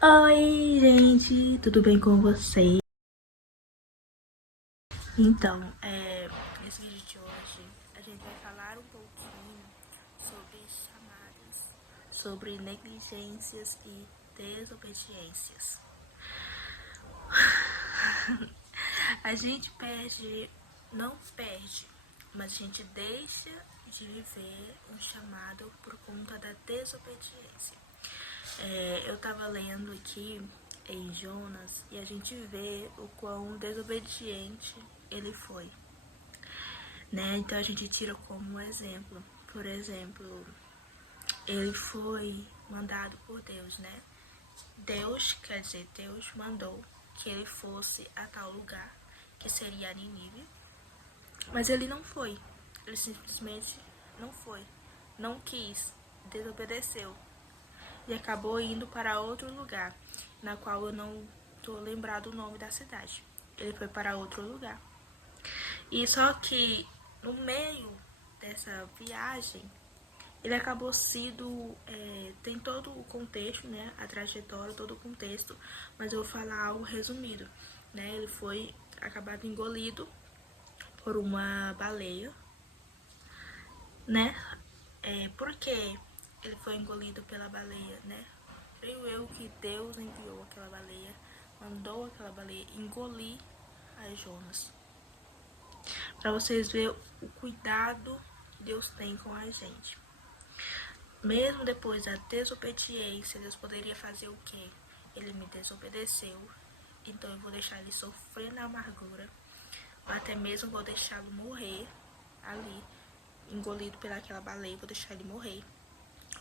Oi, gente, tudo bem com vocês? Então, nesse vídeo de hoje, a gente vai falar um pouquinho sobre chamadas, sobre negligências e desobediências. A gente perde, não perde, mas a gente deixa de viver um chamado por conta da desobediência. Eu tava lendo aqui em Jonas e a gente vê o quão desobediente ele foi, né? Então a gente tira como exemplo, por exemplo, ele foi mandado por Deus, né? Deus mandou que ele fosse a tal lugar, que seria Nínive, mas ele não foi. Ele simplesmente não foi, não quis, desobedeceu e acabou indo para outro lugar, na qual eu não estou lembrado o nome da cidade. Ele foi para outro lugar. E só que no meio dessa viagem, ele acabou sendo, tem todo o contexto, né, a trajetória, todo o contexto, mas eu vou falar algo resumido, né, ele foi acabado engolido por uma baleia, né, por que ele foi engolido pela baleia, né, creio eu que Deus enviou aquela baleia, mandou aquela baleia engolir as Jonas, para vocês verem o cuidado que Deus tem com a gente. Mesmo depois da desobediência, Deus poderia fazer o quê? Ele me desobedeceu, então eu vou deixar ele sofrer na amargura, ou até mesmo vou deixá-lo morrer ali, engolido pelaquela baleia, vou deixar ele morrer.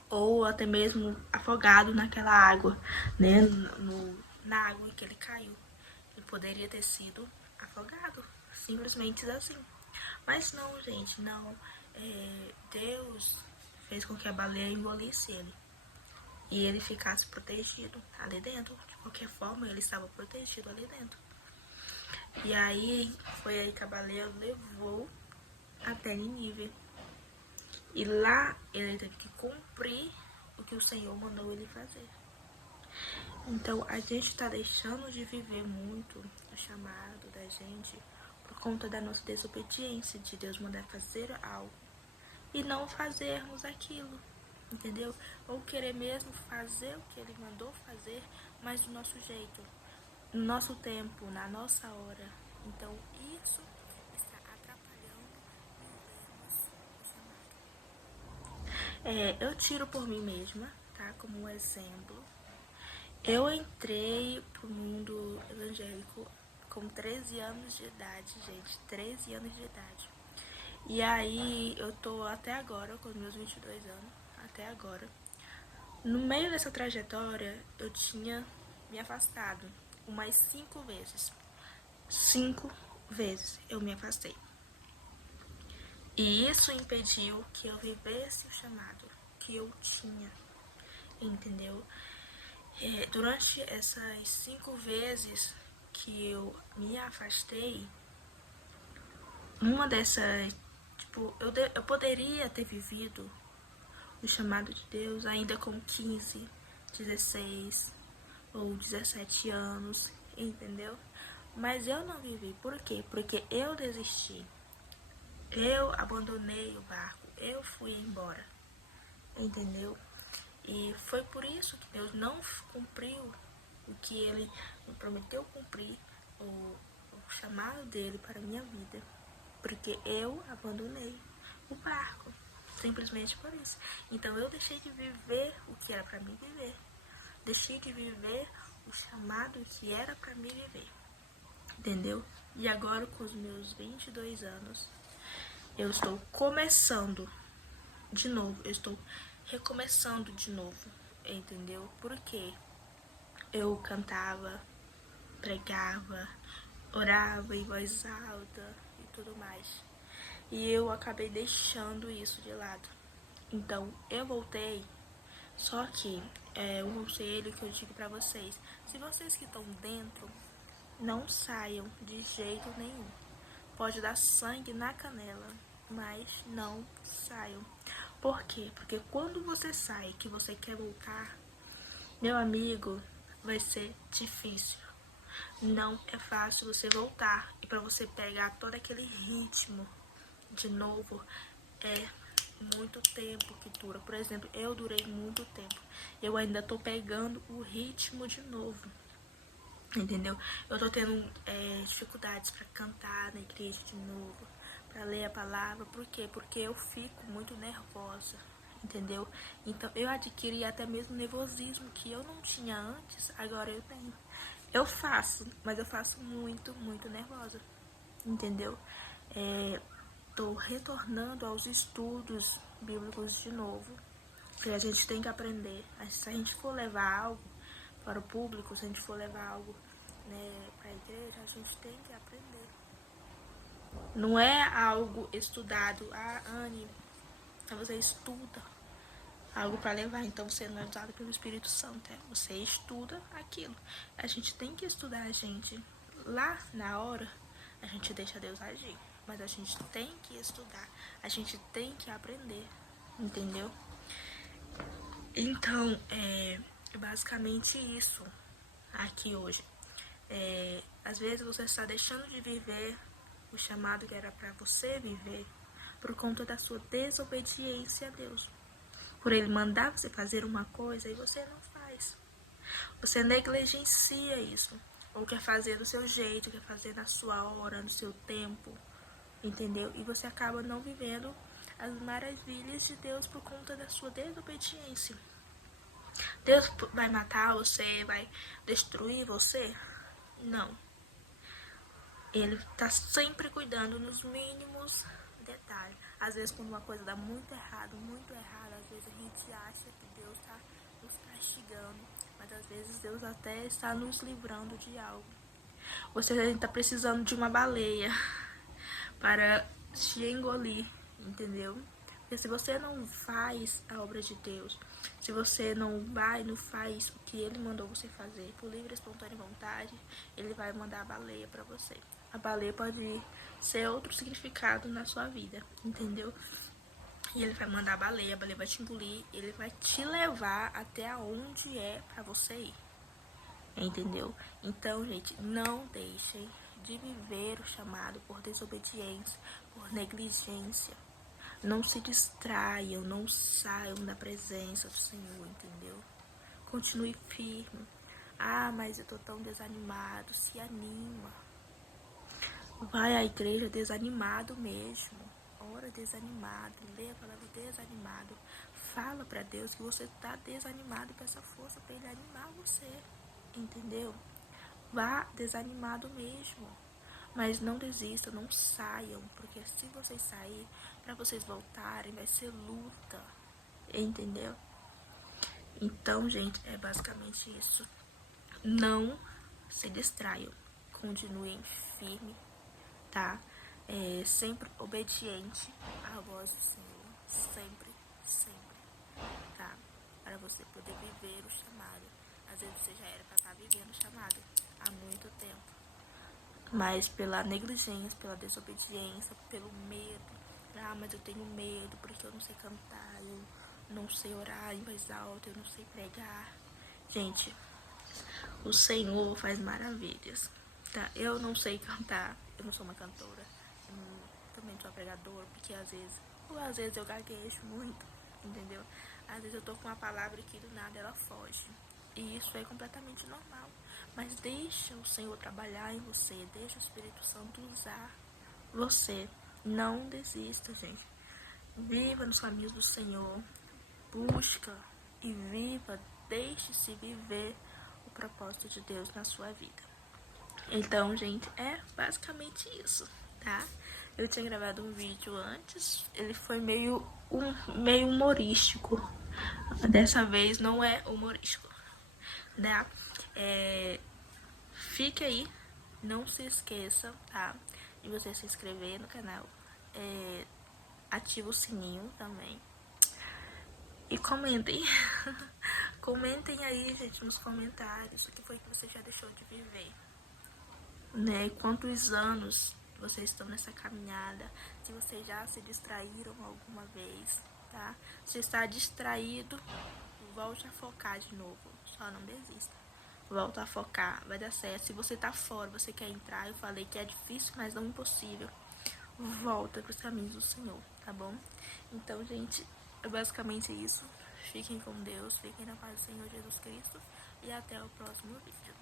Ou até mesmo afogado naquela água, né? Na água em que ele caiu. Ele poderia ter sido afogado, simplesmente assim. Mas não, gente, não. Deus fez com que a baleia engolisse ele e ele ficasse protegido ali dentro. De qualquer forma, ele estava protegido ali dentro. E aí, foi aí que a baleia levou até Nínive. E lá, ele teve que cumprir o que o Senhor mandou ele fazer. Então, a gente está deixando de viver muito o chamado da gente por conta da nossa desobediência, de Deus mandar fazer algo e não fazermos aquilo, entendeu? Ou querer mesmo fazer o que ele mandou fazer, mas do nosso jeito, no nosso tempo, na nossa hora. Então, isso está atrapalhando vivermos o chamado. Eu tiro por mim mesma, tá? Como um exemplo. Eu entrei pro mundo evangélico com 13 anos de idade, gente. 13 anos de idade. E aí eu tô até agora, com os meus 22 anos, até agora. No meio dessa trajetória, eu tinha me afastado umas 5 vezes. 5 vezes eu me afastei. E isso impediu que eu vivesse o chamado que eu tinha, entendeu? Durante essas 5 vezes que eu me afastei, uma dessas, tipo, eu poderia ter vivido o chamado de Deus ainda com 15, 16 ou 17 anos, entendeu? Mas eu não vivi. Por quê? Porque eu desisti. Eu abandonei o barco. Eu fui embora. Entendeu? E foi por isso que Deus não cumpriu o que Ele me prometeu cumprir, o chamado dele para a minha vida. Porque eu abandonei o barco. Simplesmente por isso. Então eu deixei de viver o que era para mim viver. Deixei de viver o chamado que era para mim viver. Entendeu? E agora, com os meus 22 anos, eu estou começando de novo. Eu estou recomeçando de novo. Entendeu? Porque eu cantava, pregava, orava em voz alta e tudo mais. E eu acabei deixando isso de lado. Então eu voltei. Só que um conselho que eu digo pra vocês: se vocês que estão dentro, não saiam de jeito nenhum. Pode dar sangue na canela, mas não saiam. Por quê? Porque quando você sai, que você quer voltar, meu amigo, vai ser difícil. Não é fácil você voltar. E para você pegar todo aquele ritmo de novo, é muito tempo que dura. Por exemplo, eu durei muito tempo. Eu ainda tô pegando o ritmo de novo. Entendeu? Eu tô tendo dificuldades para cantar na igreja de novo, para ler a palavra. Por quê? Porque eu fico muito nervosa, entendeu? Então eu adquiri até mesmo nervosismo que eu não tinha antes, agora eu tenho. Eu faço, mas eu faço muito, muito nervosa, entendeu? Tô retornando aos estudos bíblicos de novo, porque a gente tem que aprender. Se a gente for levar algo para o público, se a gente for levar algo, né, para a igreja, a gente tem que aprender. Não é algo estudado. Ah, Anne, você estuda algo para levar, então você não é usado pelo Espírito Santo. Você estuda aquilo. A gente tem que estudar, gente. Lá na hora, a gente deixa Deus agir. Mas a gente tem que estudar. A gente tem que aprender. Entendeu? Então, é basicamente isso aqui hoje. Às vezes você está deixando de viver o chamado que era para você viver por conta da sua desobediência a Deus. Por Ele mandar você fazer uma coisa e você não faz. Você negligencia isso. Ou quer fazer do seu jeito, quer fazer na sua hora, no seu tempo. Entendeu? E você acaba não vivendo as maravilhas de Deus por conta da sua desobediência. Deus vai matar você, vai destruir você? Não. Ele está sempre cuidando nos mínimos detalhes. Às vezes quando uma coisa dá muito errado, às vezes a gente acha que Deus está nos castigando, mas às vezes Deus até está nos livrando de algo. Você está precisando de uma baleia para te engolir, entendeu? Porque se você não faz a obra de Deus, se você não faz o que Ele mandou você fazer, por livre e espontânea vontade, Ele vai mandar a baleia para você. A baleia pode ser outro significado na sua vida, entendeu? E Ele vai mandar a baleia vai te engolir, Ele vai te levar até onde é para você ir, entendeu? Então, gente, não deixem de viver o chamado por desobediência, por negligência. Não se distraiam, não saiam da presença do Senhor, entendeu? Continue firme. Ah, mas eu tô tão desanimado. Se anima. Vai à igreja desanimado mesmo. Ora desanimado. Lê a palavra desanimado. Fala pra Deus que você tá desanimado e peça força pra Ele animar você. Entendeu? Vá desanimado mesmo. Mas não desistam, não saiam, porque se vocês saírem, para vocês voltarem, vai ser luta, entendeu? Então, gente, é basicamente isso. Não se distraiam, continuem firme, tá? Sempre obediente à voz do Senhor, sempre, tá? Para você poder viver o chamado. Às vezes você já era para estar vivendo o chamado há muito tempo. Mas pela negligência, pela desobediência, pelo medo. Ah, mas eu tenho medo porque eu não sei cantar, eu não sei orar em voz alta, eu não sei pregar. Gente, o Senhor faz maravilhas, tá? Eu não sei cantar, eu não sou uma cantora, também não sou pregadora, porque às vezes eu gaguejo muito, entendeu? Às vezes eu tô com uma palavra que do nada ela foge. E isso é completamente normal. Mas deixa o Senhor trabalhar em você. Deixa o Espírito Santo usar você. Não desista, gente. Viva nos caminhos do Senhor. Busca e viva. Deixe-se viver o propósito de Deus na sua vida. Então, gente, é basicamente isso, tá? Eu tinha gravado um vídeo antes. Ele foi meio humorístico. Dessa vez não é humorístico, né? Fique aí, não se esqueça, tá? De você se inscrever no canal, ativa o sininho também e comentem. Comentem aí, gente, nos comentários o que foi que você já deixou de viver, né? Quantos anos vocês estão nessa caminhada, se vocês já se distraíram alguma vez, tá? Se está distraído, volte a focar de novo, só não desista, Volta a focar, vai dar certo. Se você tá fora, você quer entrar, eu falei que é difícil, mas não impossível. Volta pros caminhos do Senhor, tá bom? Então, gente, é basicamente isso. Fiquem com Deus, fiquem na paz do Senhor Jesus Cristo e até o próximo vídeo.